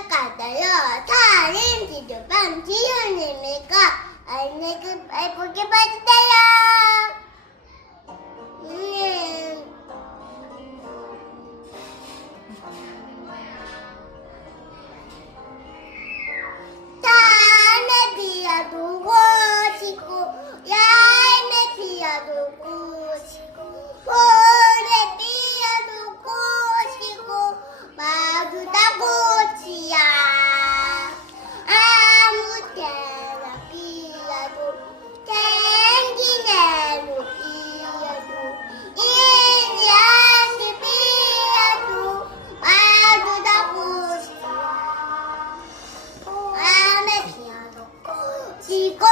시작할까요? 사림 지도방 지윤입니까? 안녕히 예쁘게 봐주세요. 几个？